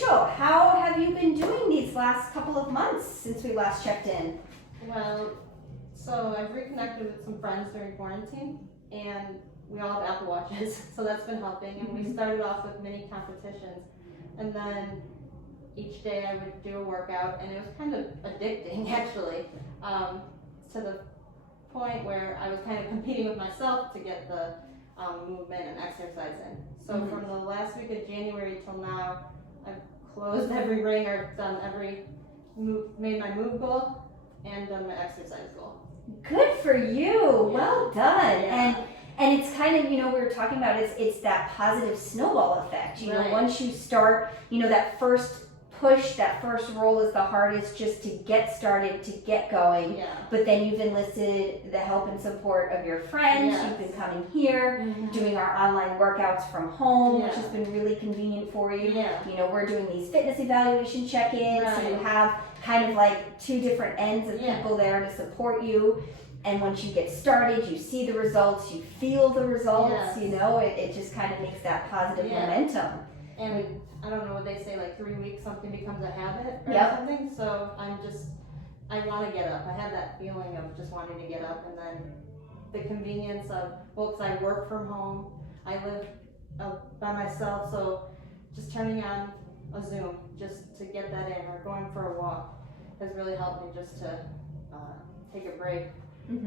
Rachel, how have you been doing these last couple of months since we last checked in? Well, so I've reconnected with some friends during quarantine, and we all have Apple Watches, so that's been helping. And we started off with mini competitions, and then each day I would do a workout, and it was kind of addicting actually, to the point where I was kind of competing with myself to get the movement and exercise in. So from the last week of January till now, I've closed every ring or done every move, made my move goal and done my exercise goal. Good for you. Yeah. Well done. Yeah. And it's kind of, we were talking about it's that positive snowball effect. You know, Right. once you start, that first push, that first roll is the hardest just to get started, to get going. Yeah. But then you've enlisted the help and support of your friends. Yes. You've been coming here, doing our online workouts from home, which Yeah. has been really convenient for you. Yeah. We're doing these fitness evaluation check-ins, so you Right. have kind of like two different ends of Yeah. people there to support you. And once you get started, you see the results, you feel the results, Yes. it just kind of makes that positive Yeah. momentum. And I don't know what they say, like 3 weeks something becomes a habit or Yep. something. So I want to get up. I had that feeling of just wanting to get up, and then the convenience of, because I work from home, I live by myself, so just turning on a Zoom just to get that in, or going for a walk has really helped me just to take a break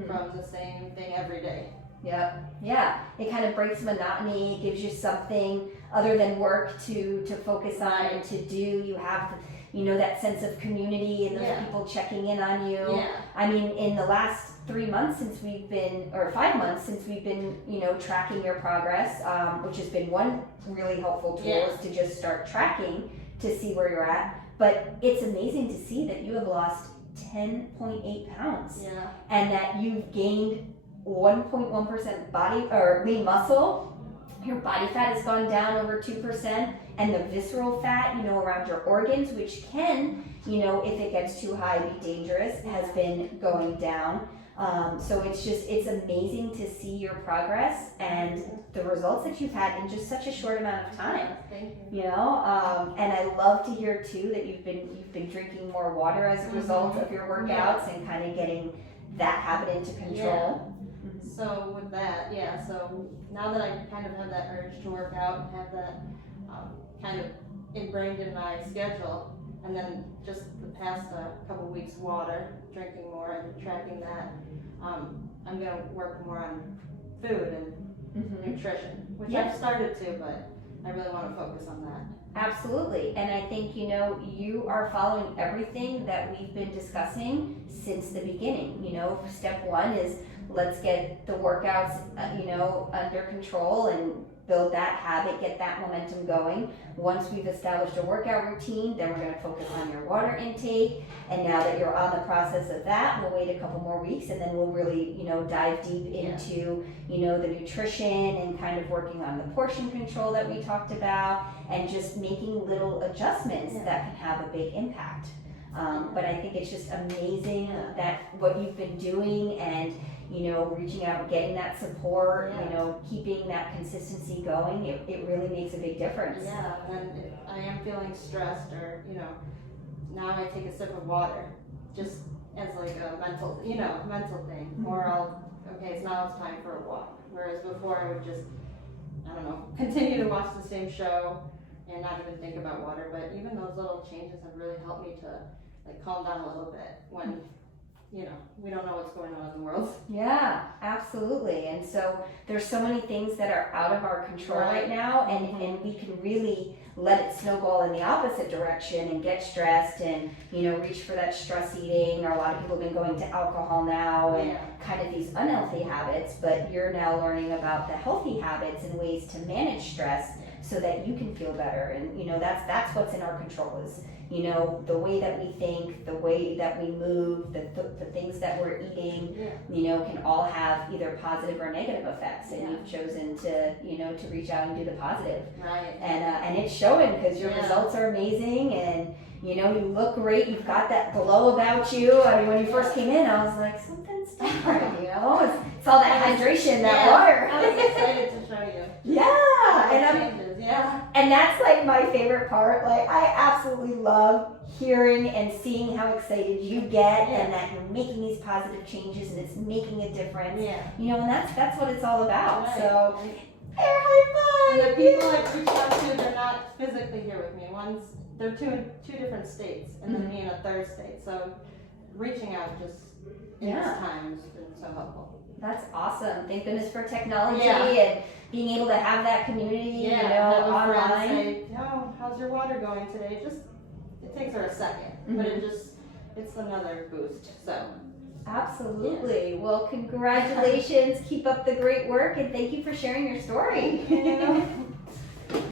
from the same thing every day. Yep. Yeah. It kind of breaks monotony. It gives you something other than work to focus on Right. and to do. You have, that sense of community and those Yeah. people checking in on you. Yeah. I mean, in the last 3 months or 5 months since we've been, tracking your progress, which has been one really helpful tool Yeah. is to just start tracking to see where you're at. But it's amazing to see that you have lost 10.8 pounds. Yeah. And that you've gained 1.1% body or lean muscle. Your body fat has gone down over 2%, and the visceral fat, around your organs, which can, if it gets too high, be dangerous, has been going down. So it's amazing to see your progress and the results that you've had in just such a short amount of time. Thank you. And I love to hear too that you've been drinking more water as a result of your workouts and kind of getting that habit into control. So with that, so now that I kind of have that urge to work out and have that kind of ingrained in my schedule, and then just the past couple weeks drinking more and tracking that, I'm going to work more on food and nutrition, which I've started to, but I really want to focus on that. Absolutely. And I think, you are following everything that we've been discussing since the beginning. Step one is let's get the workouts, under control and build that habit, get that momentum going. Once we've established a workout routine, then we're going to focus on your water intake. And now that you're on the process of that, we'll wait a couple more weeks and then we'll really, dive deep into, the nutrition and kind of working on the portion control that we talked about and just making little adjustments that can have a big impact. But I think it's just amazing that what you've been doing and reaching out, getting that support, keeping that consistency going, it really makes a big difference. Yeah, and if I am feeling stressed or, now I take a sip of water just as like a mental thing. Or it's time for a walk. Whereas before I would just, continue to watch the same show and not even think about water. But even those little changes have really helped me to like calm down a little bit when we don't know what's going on in the world. Yeah, absolutely. And so there's so many things that are out of our control right now, and we can really let it snowball in the opposite direction and get stressed and, reach for that stress eating, or a lot of people have been going to alcohol now and kind of these unhealthy habits, but you're now learning about the healthy habits and ways to manage stress so that you can feel better. And, that's what's in our control is, the way that we think, the way that we move, the things that we're eating, can all have either positive or negative effects. And you've chosen to, to reach out and do the positive. Right. And it's showing because your results are amazing and, you look great. You've got that glow about you. I mean, when you first came in, I was like, something's different, It's all that hydration, that water. I was excited to show you. Yeah. And Yeah. And that's like my favorite part. Like I absolutely love hearing and seeing how excited you get and that you're making these positive changes and it's making a difference. Yeah. You know, and that's what it's all about. Right. So air high And five. the people I've reached out to, they're not physically here with me. They're in two different states, and then me in a third state. So reaching out just in this time has been so helpful. That's awesome. Thank goodness for technology Yeah. and being able to have that community, you know, have a friend online. say, "Oh, how's your water going today?" It takes her a second, but it's another boost. So. Absolutely. Well, congratulations. Keep up the great work and thank you for sharing your story. Thank you.